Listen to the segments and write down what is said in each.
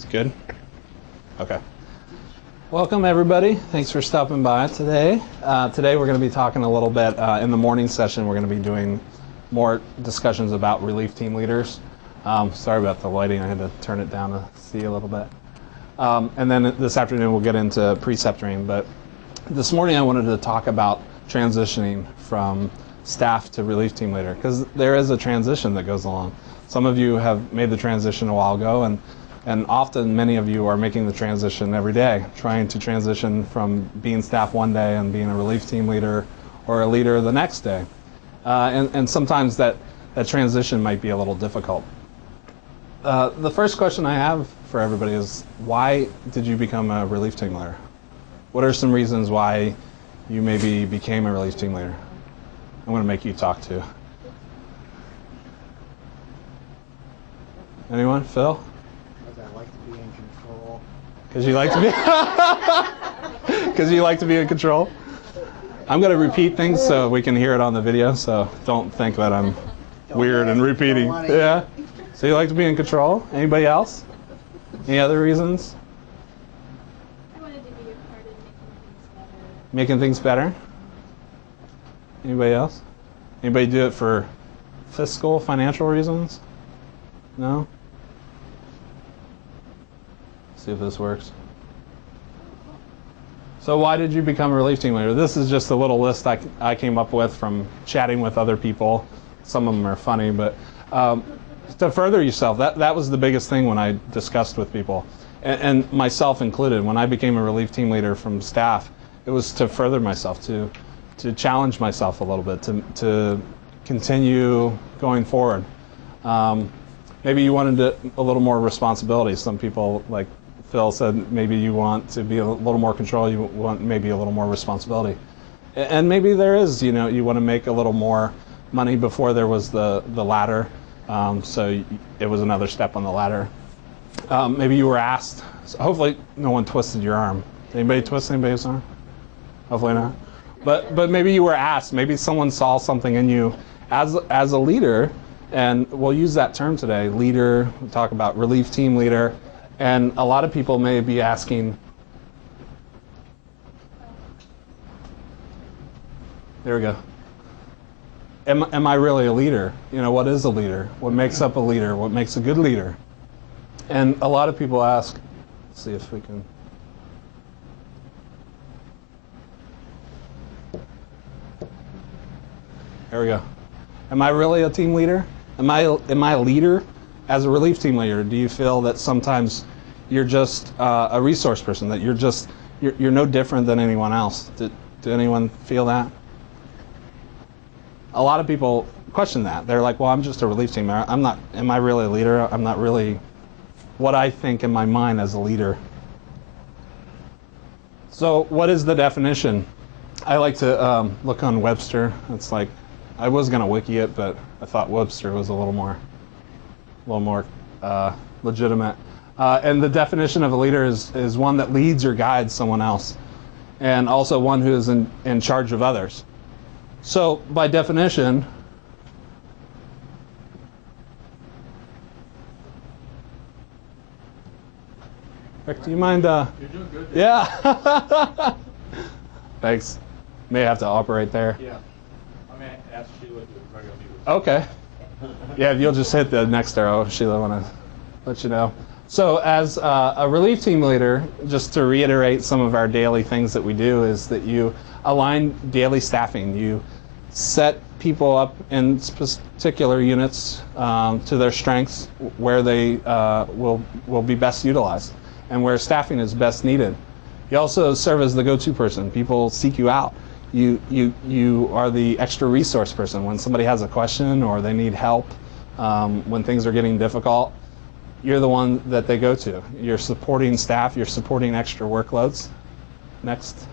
Is it good? Okay. Welcome, everybody. Thanks for stopping by today. Today we're going to be talking a little bit, in the morning session, we're going to be doing more discussions about relief team leaders. Sorry about the lighting. I had to turn it down to see a little bit. And then this afternoon we'll get into preceptoring. But this morning I wanted to talk about transitioning from staff to relief team leader, because there is a transition that goes along. Some of you have made the transition a while ago, and often many of you are making the transition every day, trying to transition from being staff one day and being a relief team leader or a leader the next day. And sometimes that transition might be a little difficult. The first question I have for everybody is, why did you become a relief team leader? What are some reasons why you maybe became a relief team leader? I'm going to make you talk too. Anyone? Phil? Because I like to be in control. Because you like to be because you like to be in control? I'm going to repeat things so we can hear it on the video, so don't think that I'm weird and repeating. Yeah. So you like to be in control? Anybody else? Any other reasons? I wanted to be a part of making things better. Making things better? Anybody else? Anybody do it for fiscal, financial reasons? No? See if this works. So why did you become a relief team leader? This is just a little list I came up with from chatting with other people. Some of them are funny, but to further yourself, that was the biggest thing when I discussed with people, and myself included. When I became a relief team leader from staff, it was to further myself, to challenge myself a little bit, to continue going forward. Maybe you wanted a little more responsibility. Some people, like Phil said, maybe you want to be a little more control, you want maybe a little more responsibility. And maybe there is, you want to make a little more money. Before there was the ladder, so it was another step on the ladder. Maybe you were asked, so hopefully no one twisted your arm. Anybody twist anybody's arm? Hopefully not. But maybe you were asked, maybe someone saw something in you as a leader, and we'll use that term today, leader. We talk about relief team leader, and a lot of people may be asking, there we go. Am I really a leader? What is a leader? What makes up a leader? What makes a good leader? And a lot of people ask, let's see if we can. There we go. Am I really a team leader? Am I a leader as a relief team leader? Do you feel that sometimes you're just a resource person, that you're no different than anyone else? Did anyone feel that? A lot of people question that. They're like, well, I'm just a relief team leader. Am I really a leader? I'm not really what I think in my mind as a leader. So what is the definition? I like to look on Webster. It's like, I was going to wiki it, but I thought Webster was a little more legitimate. And the definition of a leader is one that leads or guides someone else, and also one who is in charge of others. So by definition, Rick, do you mind? You're doing good. Yeah. Thanks. May have to operate there. Yeah. I'm going to ask Sheila to regular viewers. Okay. Yeah, if you'll just hit the next arrow, Sheila, I want to let you know. So as a relief team leader, just to reiterate some of our daily things that we do, is that you align daily staffing. You set people up in particular units to their strengths, where they will be best utilized and where staffing is best needed. You also serve as the go-to person. People seek you out. You are the extra resource person when somebody has a question or they need help, when things are getting difficult. You're the one that they go to. You're supporting staff. You're supporting extra workloads. Next.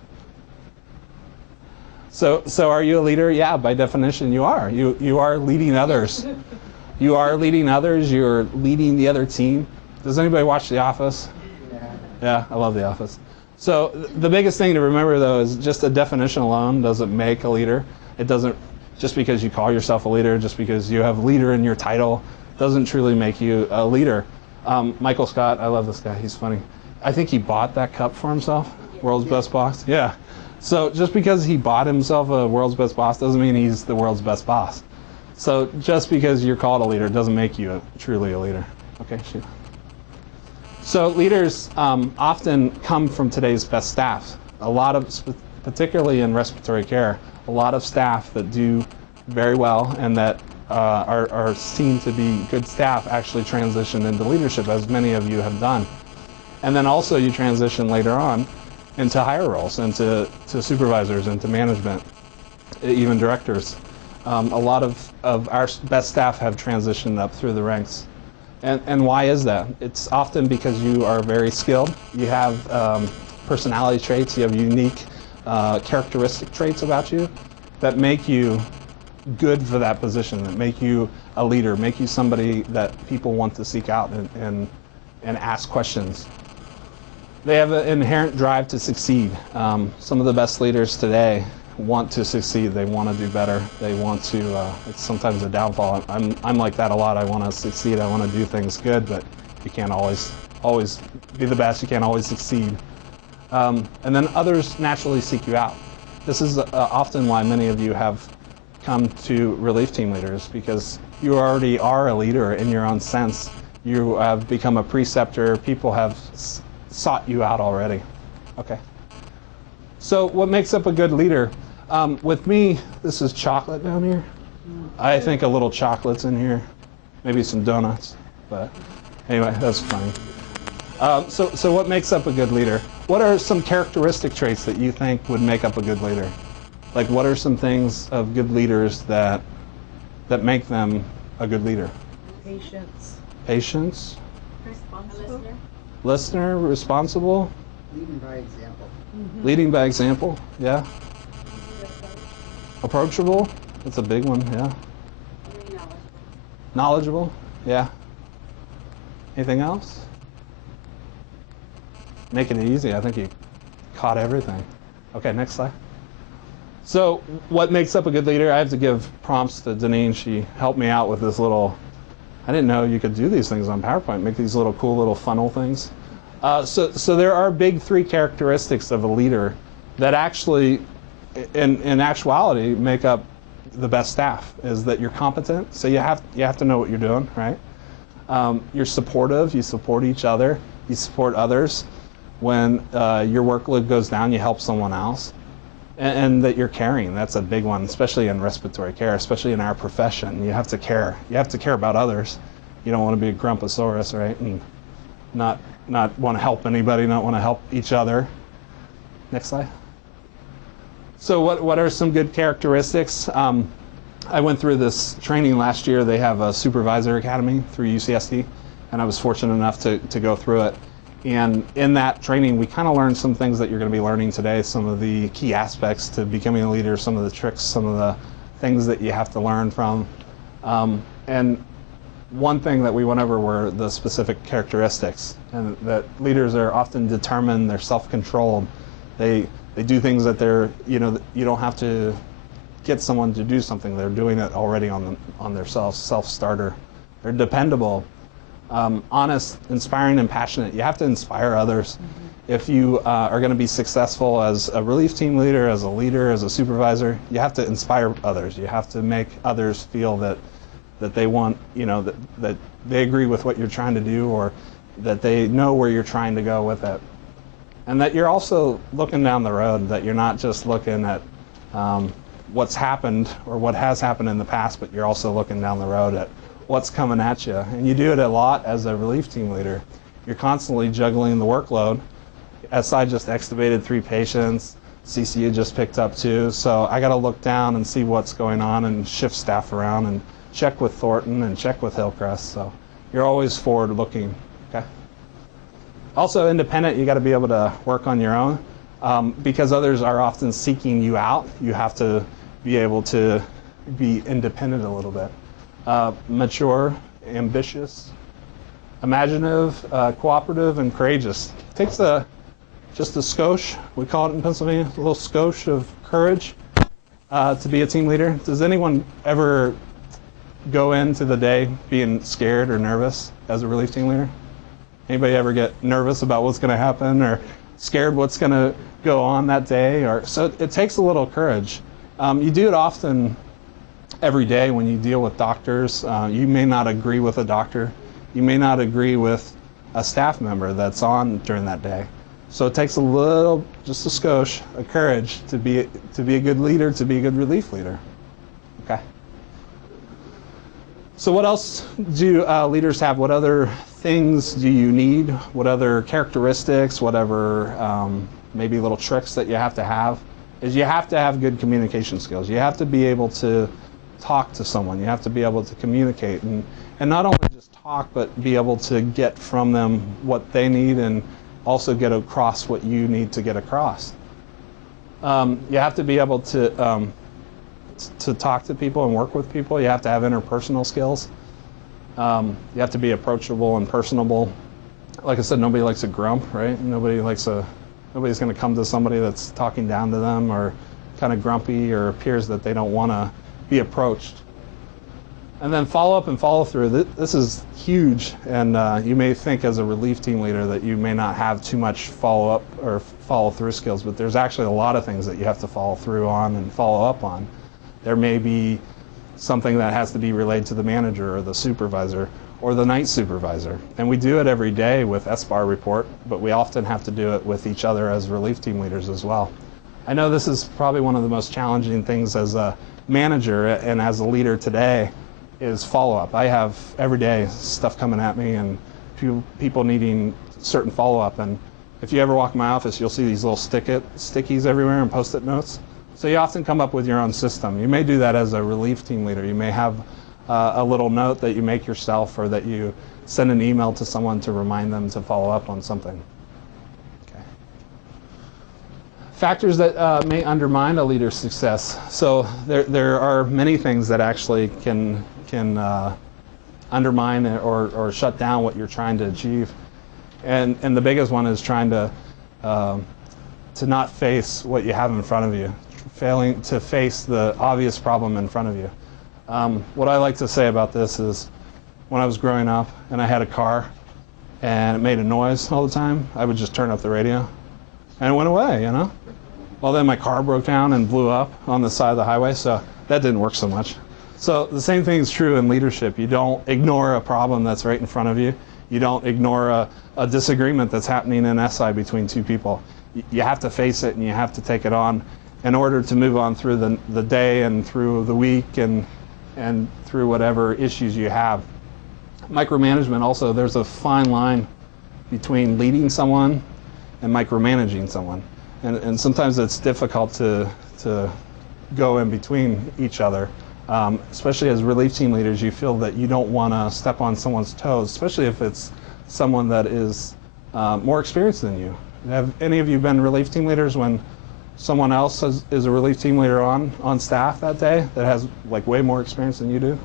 So are you a leader? Yeah, by definition, you are. You are leading others. You are leading others. You're leading the other team. Does anybody watch The Office? Yeah, I love The Office. So the biggest thing to remember, though, is just a definition alone doesn't make a leader. It doesn't, just because you call yourself a leader, just because you have leader in your title, doesn't truly make you a leader. Michael Scott, I love this guy. He's funny. I think he bought that cup for himself, world's best boss. Yeah. So just because he bought himself a world's best boss doesn't mean he's the world's best boss. So just because you're called a leader doesn't make you truly a leader. Okay, shoot. So leaders often come from today's best staff. A lot of, particularly in respiratory care, a lot of staff that do very well and that are seen to be good staff actually transition into leadership, as many of you have done. And then also you transition later on into higher roles, into supervisors, into management, even directors. A lot of our best staff have transitioned up through the ranks. And why is that? It's often because you are very skilled. You have personality traits, you have unique characteristic traits about you that make you good for that position, that make you a leader, make you somebody that people want to seek out and ask questions. They have an inherent drive to succeed. Some of the best leaders today want to succeed. They want to do better. They want to, it's sometimes a downfall. I'm like that a lot. I want to succeed. I want to do things good, but you can't always be the best. You can't always succeed. And then others naturally seek you out. This is often why many of you have come to relief team leaders, because you already are a leader in your own sense. You have become a preceptor. People have sought you out already. Okay. So what makes up a good leader? With me, this is chocolate down here. I think a little chocolate's in here, maybe some donuts, but anyway, that's funny. So what makes up a good leader? What are some characteristic traits that you think would make up a good leader? Like, what are some things of good leaders that make them a good leader? Patience. Patience. Responsible. Listener, responsible. Leading by example. Leading by example, yeah. Approachable, that's a big one, yeah. Knowledgeable, yeah. Anything else? Making it easy, I think you caught everything. Okay, next slide. So what makes up a good leader? I have to give prompts to Deneen. She helped me out with this little, I didn't know you could do these things on PowerPoint, make these little cool little funnel things. So there are big three characteristics of a leader that actually, in actuality, make up the best staff. Is that you're competent, so you have to know what you're doing, right? You're supportive, you support each other, you support others. When your workload goes down, you help someone else. And that you're caring, that's a big one, especially in respiratory care, especially in our profession. You have to care. You have to care about others. You don't want to be a grumposaurus, right? And not want to help anybody, not want to help each other. Next slide. So what are some good characteristics? I went through this training last year. They have a supervisor academy through UCSD, and I was fortunate enough to go through it. And in that training, we kind of learned some things that you're going to be learning today, some of the key aspects to becoming a leader, some of the tricks, some of the things that you have to learn from. And one thing that we went over were the specific characteristics, and that leaders are often determined, they're self-controlled. They do things that you don't have to get someone to do something. They're doing it already on themselves, self-starter. They're dependable. Honest, inspiring, and passionate. You have to inspire others. If you are going to be successful as a relief team leader, as a leader, as a supervisor, you have to inspire others. You have to make others feel that they want, that they agree with what you're trying to do, or that they know where you're trying to go with it. And that you're also looking down the road, that you're not just looking at what's happened or what has happened in the past, but you're also looking down the road at what's coming at you. And you do it a lot as a relief team leader. You're constantly juggling the workload. SI just extubated 3 patients. CCU just picked up 2. So I got to look down and see what's going on and shift staff around and check with Thornton and check with Hillcrest. So you're always forward looking. Okay. Also independent, you got to be able to work on your own. Because others are often seeking you out, you have to be able to be independent a little bit. Mature, ambitious, imaginative, cooperative, and courageous. It takes just a skosh, we call it in Pennsylvania, a little skosh of courage to be a team leader. Does anyone ever go into the day being scared or nervous as a relief team leader? Anybody ever get nervous about what's going to happen or scared what's going to go on that day? So it takes a little courage. You do it often every day when you deal with doctors. You may not agree with a doctor. You may not agree with a staff member that's on during that day. So it takes a little, just a skosh, of courage to be a good leader, to be a good relief leader. Okay. So what else do leaders have? What other things do you need? What other characteristics, whatever maybe little tricks that you have to have? Is you have to have good communication skills. You have to be able to talk to someone. You have to be able to communicate and not only just talk, but be able to get from them what they need and also get across what you need to get across. You have to be able to talk to people and work with people. You have to have interpersonal skills. You have to be approachable and personable. Like I said, nobody likes a grump, right? Nobody's going to come to somebody that's talking down to them or kind of grumpy or appears that they don't want to be approached. And then follow up and follow through. This is huge, and you may think as a relief team leader that you may not have too much follow up or follow through skills, but there's actually a lot of things that you have to follow through on and follow up on. There may be something that has to be relayed to the manager or the supervisor or the night supervisor. And we do it every day with SBAR report, but we often have to do it with each other as relief team leaders as well. I know this is probably one of the most challenging things as a manager and as a leader today is follow-up. I have every day stuff coming at me and people needing certain follow-up. And if you ever walk in my office, you'll see these little stickies everywhere and post-it notes. So you often come up with your own system. You may do that as a relief team leader. You may have a little note that you make yourself or that you send an email to someone to remind them to follow up on something. Okay. Factors that may undermine a leader's success. So there are many things that actually can undermine or shut down what you're trying to achieve. And the biggest one is trying to not face what you have in front of you, failing to face the obvious problem in front of you. What I like to say about this is when I was growing up and I had a car and it made a noise all the time, I would just turn up the radio and it went away, you know? Well, then my car broke down and blew up on the side of the highway, so that didn't work so much. So the same thing is true in leadership. You don't ignore a problem that's right in front of you. You don't ignore a disagreement that's happening in SI between two people. You have to face it and you have to take it on in order to move on through the day and through the week and through whatever issues you have. Micromanagement also, there's a fine line between leading someone and micromanaging someone. And sometimes it's difficult to go in between each other. Especially as relief team leaders, you feel that you don't want to step on someone's toes, especially if it's someone that is more experienced than you. Have any of you been relief team leaders when someone else is a relief team leader on staff that day that has like way more experience than you do?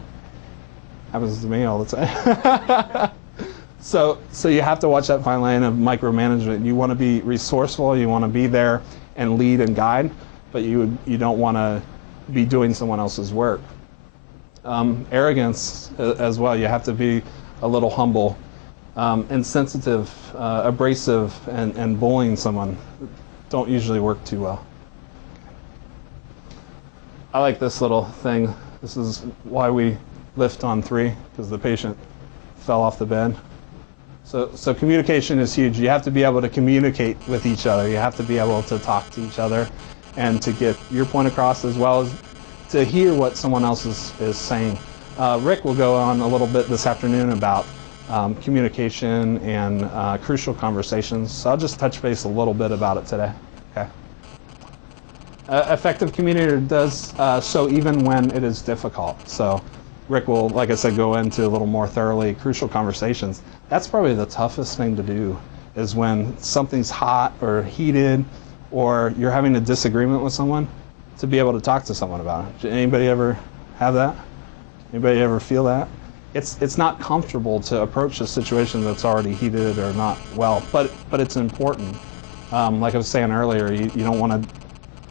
Happens to me all the time. So you have to watch that fine line of micromanagement. You want to be resourceful, you want to be there and lead and guide, but you don't want to be doing someone else's work. Arrogance as well. You have to be a little humble, insensitive, abrasive, and bullying someone don't usually work too well. I like this little thing. This is why we lift on 3, because the patient fell off the bed. So communication is huge. You have to be able to communicate with each other. You have to be able to talk to each other and to get your point across as well as to hear what someone else is saying. Rick will go on a little bit this afternoon about communication and crucial conversations. So I'll just touch base a little bit about it today. Okay. Effective communicator does so even when it is difficult. So Rick will, like I said, go into a little more thoroughly crucial conversations. That's probably the toughest thing to do, is when something's hot or heated or you're having a disagreement with someone, to be able to talk to someone about it. Did anybody ever have that? Anybody ever feel that? It's not comfortable to approach a situation that's already heated or not well, but it's important. Like I was saying earlier, you don't want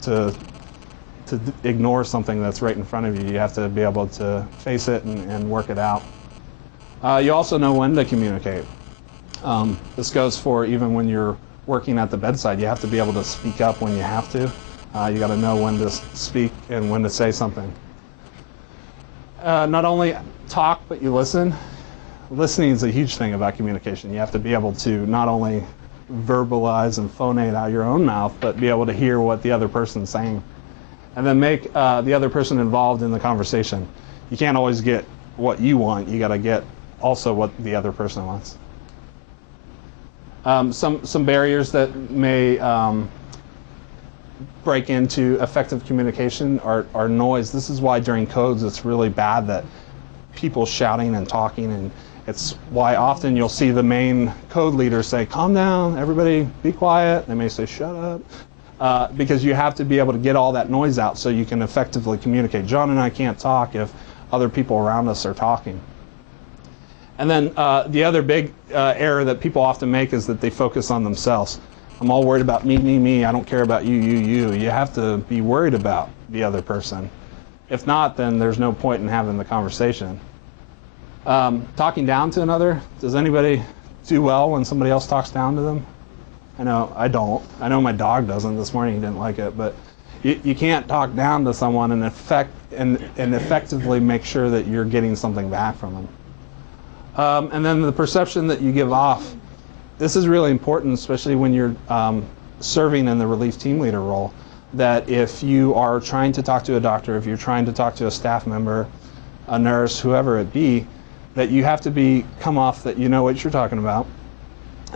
to ignore something that's right in front of you. You have to be able to face it and work it out. You also know when to communicate. This goes for even when you're working at the bedside. You have to be able to speak up when you have to. You got to know when to speak and when to say something. Not only talk, but you listen. Listening is a huge thing about communication. You have to be able to not only verbalize and phonate out your own mouth, but be able to hear what the other person's saying. And then make the other person involved in the conversation. You can't always get what you want. You got to get also what the other person wants. Some barriers that may break into effective communication are noise. This is why during codes it's really bad that people shouting and talking, and it's why often you'll see the main code leader say, calm down, everybody be quiet. They may say, shut up, because you have to be able to get all that noise out so you can effectively communicate. John and I can't talk if other people around us are talking. And then the other big error that people often make is that they focus on themselves. I'm all worried about me, me, me. I don't care about you, you, you. You have to be worried about the other person. If not, then there's no point in having the conversation. Talking down to another, does anybody do well when somebody else talks down to them? I know I don't. I know my dog doesn't. This morning he didn't like it, but you can't talk down to someone and effectively make sure that you're getting something back from them. And then the perception that you give off. This is really important, especially when you're serving in the relief team leader role, that if you are trying to talk to a doctor, if you're trying to talk to a staff member, a nurse, whoever it be, that you have to come off that you know what you're talking about,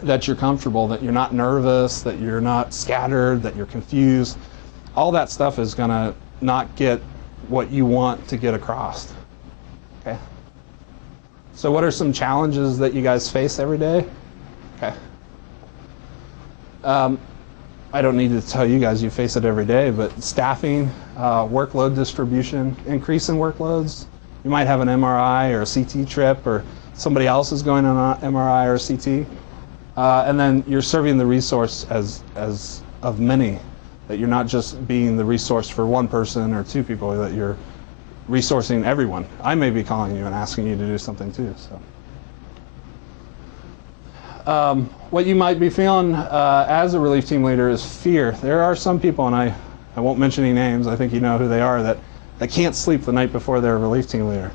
that you're comfortable, that you're not nervous, that you're not scattered, that you're confused. All that stuff is going to not get what you want to get across. Okay? So what are some challenges that you guys face every day? Okay. I don't need to tell you guys you face it every day, but staffing, workload distribution, increase in workloads. You might have an MRI or a CT trip, or somebody else is going on an MRI or a CT. And then you're serving the resource as of many, that you're not just being the resource for one person or two people, that you're resourcing everyone. I may be calling you and asking you to do something too. So, what you might be feeling as a relief team leader is fear. There are some people, and I won't mention any names, I think you know who they are, that can't sleep the night before they're a relief team leader.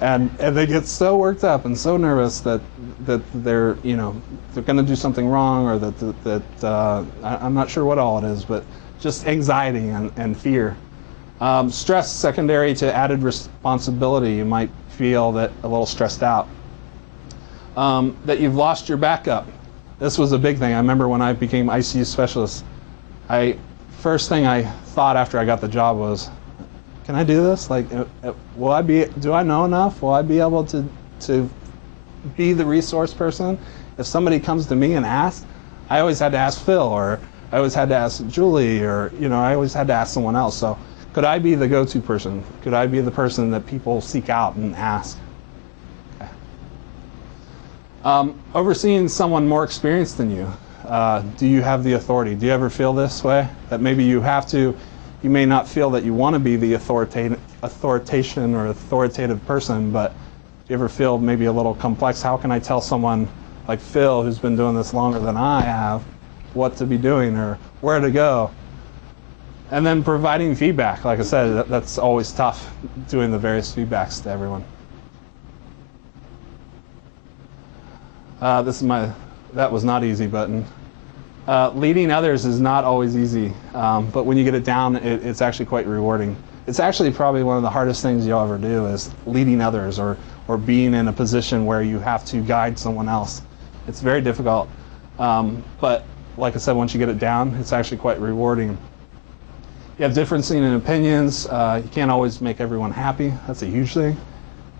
And they get so worked up and so nervous that they're going to do something wrong, or that I'm not sure what all it is, but just anxiety and fear. Stress secondary to added responsibility. You might feel that a little stressed out. That you've lost your backup. This was a big thing. I remember when I became ICU specialist, first thing I thought after I got the job was, can I do this? Like, do I know enough? Will I be able to be the resource person? If somebody comes to me and asks, I always had to ask Phil, or I always had to ask Julie, or I always had to ask someone else. So could I be the go-to person? Could I be the person that people seek out and ask? Okay. Overseeing someone more experienced than you. Do you have the authority? Do you ever feel this way? That maybe you may not feel that you want to be the authoritative person, but do you ever feel maybe a little complex? How can I tell someone like Phil, who's been doing this longer than I have, what to be doing or where to go? And then providing feedback. Like I said, that's always tough, doing the various feedbacks to everyone. That was not easy button. Leading others is not always easy, but when you get it down, it's actually quite rewarding. It's actually probably one of the hardest things you'll ever do, is leading others, or being in a position where you have to guide someone else. It's very difficult, but like I said, once you get it down, it's actually quite rewarding. You have differencing in opinions. You can't always make everyone happy. That's a huge thing. You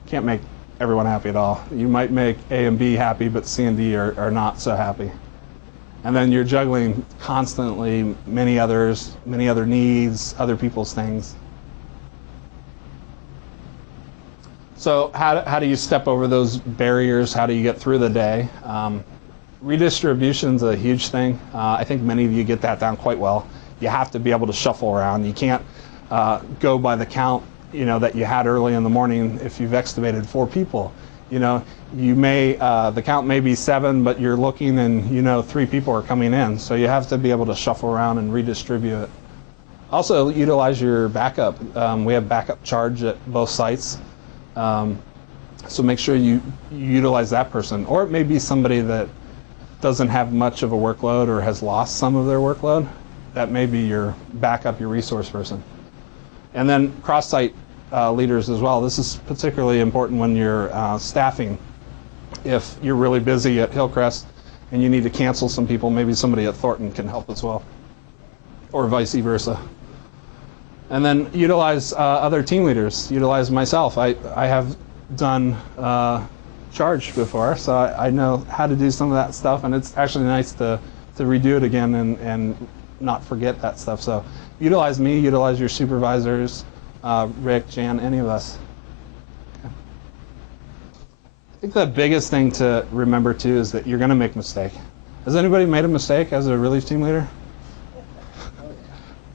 can't make everyone happy at all. You might make A and B happy, but C and D are not so happy. And then you're juggling constantly many other needs, other people's things. So how do you step over those barriers? How do you get through the day? Redistribution's a huge thing. I think many of you get that down quite well. You have to be able to shuffle around. You can't go by the count that you had early in the morning if you've extubated 4 people. You know, you may, the count may be 7, but you're looking and you know 3 people are coming in. So you have to be able to shuffle around and redistribute it. Also, utilize your backup. We have backup charge at both sites. So make sure you utilize that person. Or it may be somebody that doesn't have much of a workload or has lost some of their workload. That may be your backup, your resource person. And then cross-site leaders as well. This is particularly important when you're staffing. If you're really busy at Hillcrest and you need to cancel some people, maybe somebody at Thornton can help as well, or vice versa. And then utilize other team leaders. Utilize myself. I have done charge before, so I know how to do some of that stuff, and it's actually nice to redo it again and not forget that stuff. So utilize me, utilize your supervisors, Rick, Jan, any of us. Okay. I think the biggest thing to remember too is that you're going to make a mistake. Has anybody made a mistake as a relief team leader?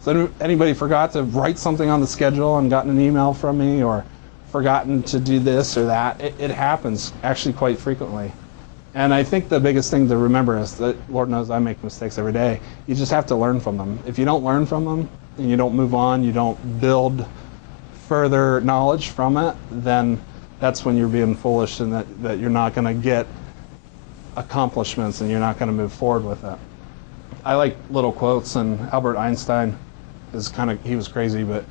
Has anybody forgot to write something on the schedule and gotten an email from me, or forgotten to do this or that? It happens actually quite frequently. And I think the biggest thing to remember is that, Lord knows I make mistakes every day, you just have to learn from them. If you don't learn from them and you don't move on, you don't build further knowledge from it, then that's when you're being foolish and that you're not going to get accomplishments and you're not going to move forward with it. I like little quotes, and Albert Einstein is he was crazy, but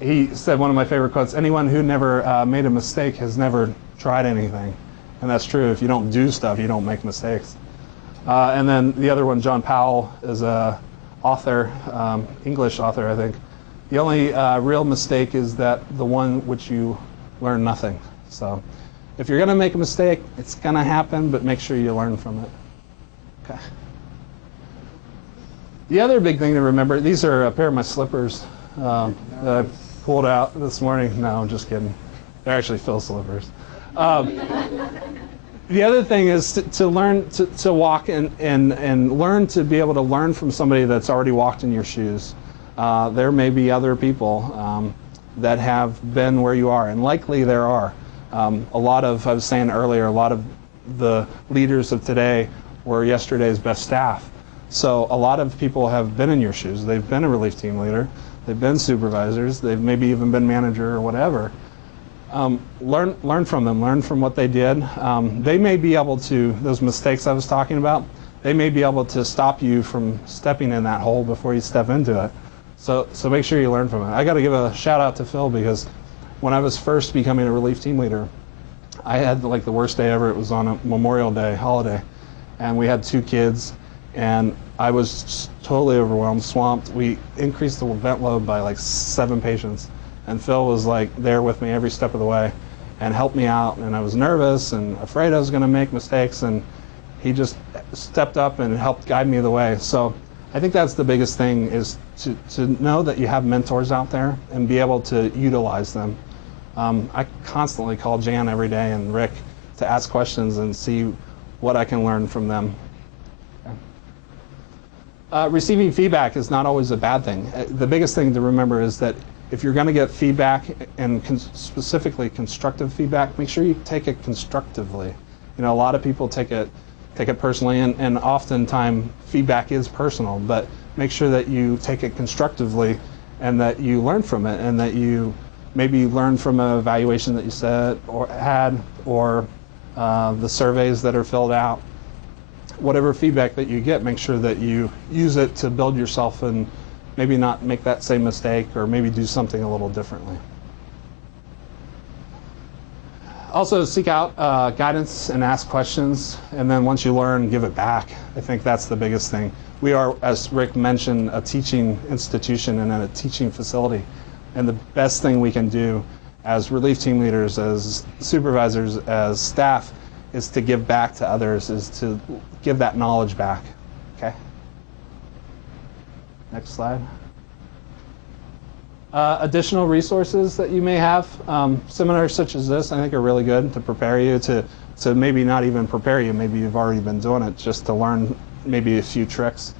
he said one of my favorite quotes: anyone who never made a mistake has never tried anything. And that's true. If you don't do stuff, you don't make mistakes. And then the other one, John Powell, is a author, English author, I think. The only real mistake is that the one which you learn nothing. So if you're going to make a mistake, it's going to happen, but make sure you learn from it. Okay. The other big thing to remember, these are a pair of my slippers that I pulled out this morning. No, I'm just kidding. They're actually Phil's slippers. The other thing is to learn to walk and learn to be able to learn from somebody that's already walked in your shoes. There may be other people that have been where you are, and likely there are. I was saying earlier, a lot of the leaders of today were yesterday's best staff. So a lot of people have been in your shoes. They've been a relief team leader. They've been supervisors. They've maybe even been manager or whatever. Learn from them. Learn from what they did. They may be able to, those mistakes I was talking about, they may be able to stop you from stepping in that hole before you step into it. So make sure you learn from it. I got to give a shout out to Phil, because when I was first becoming a relief team leader, I had like the worst day ever. It was on a Memorial Day holiday, and we had 2 kids, and I was just totally overwhelmed, swamped. We increased the vent load by like 7 patients. And Phil was like there with me every step of the way and helped me out. And I was nervous and afraid I was going to make mistakes, and he just stepped up and helped guide me the way. So I think that's the biggest thing, is to know that you have mentors out there and be able to utilize them. I constantly call Jan every day and Rick to ask questions and see what I can learn from them. Receiving feedback is not always a bad thing. The biggest thing to remember is that if you're going to get feedback, and specifically constructive feedback, make sure you take it constructively. You know, a lot of people take it personally, and oftentimes feedback is personal, but make sure that you take it constructively and that you learn from it, and that you maybe learn from an evaluation that you said or had, or the surveys that are filled out. Whatever feedback that you get, make sure that you use it to build yourself and maybe not make that same mistake, or maybe do something a little differently. Also, seek out guidance and ask questions, and then once you learn, give it back. I think that's the biggest thing. We are, as Rick mentioned, a teaching institution and a teaching facility, and the best thing we can do as relief team leaders, as supervisors, as staff, is to give back to others, is to give that knowledge back. Okay? Next slide. Additional resources that you may have. Seminars such as this, I think, are really good to prepare you to maybe not even prepare you. Maybe you've already been doing it, just to learn maybe a few tricks.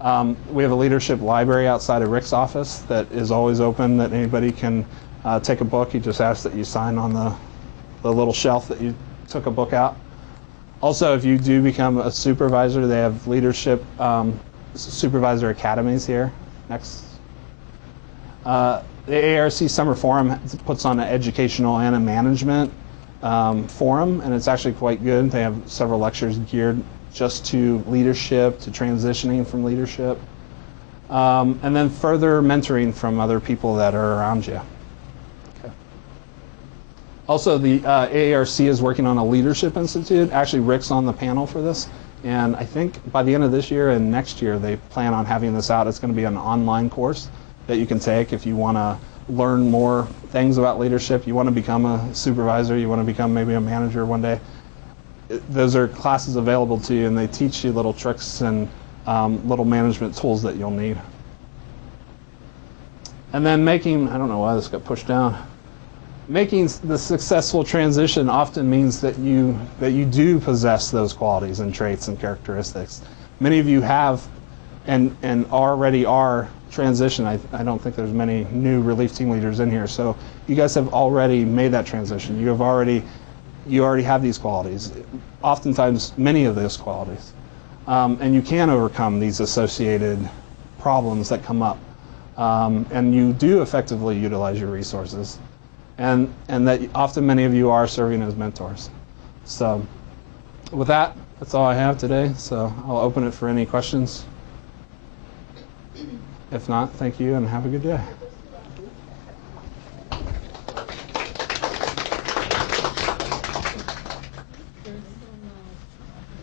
We have a leadership library outside of Rick's office that is always open, that anybody can take a book. He just asks that you sign on the little shelf that you took a book out. Also, if you do become a supervisor, they have leadership supervisor academies here. Next. The ARC Summer Forum puts on an educational and a management forum, and it's actually quite good. They have several lectures geared just to leadership, to transitioning from leadership, and then further mentoring from other people that are around you. Okay. Also, the AARC is working on a leadership institute. Actually, Rick's on the panel for this, and I think by the end of this year and next year, they plan on having this out. It's going to be an online course that you can take if you want to learn more things about leadership, you want to become a supervisor, you want to become maybe a manager one day. Those are classes available to you, and they teach you little tricks and little management tools that you'll need. And then making, I don't know why this got pushed down, making the successful transition often means that you do possess those qualities and traits and characteristics. Many of you have and already are transition. I don't think there's many new relief team leaders in here, so you guys have already made that transition. You already have these qualities, oftentimes many of those qualities, and you can overcome these associated problems that come up, and you do effectively utilize your resources, and that often many of you are serving as mentors. So with that, that's all I have today, so I'll open it for any questions. If not, thank you and have a good day.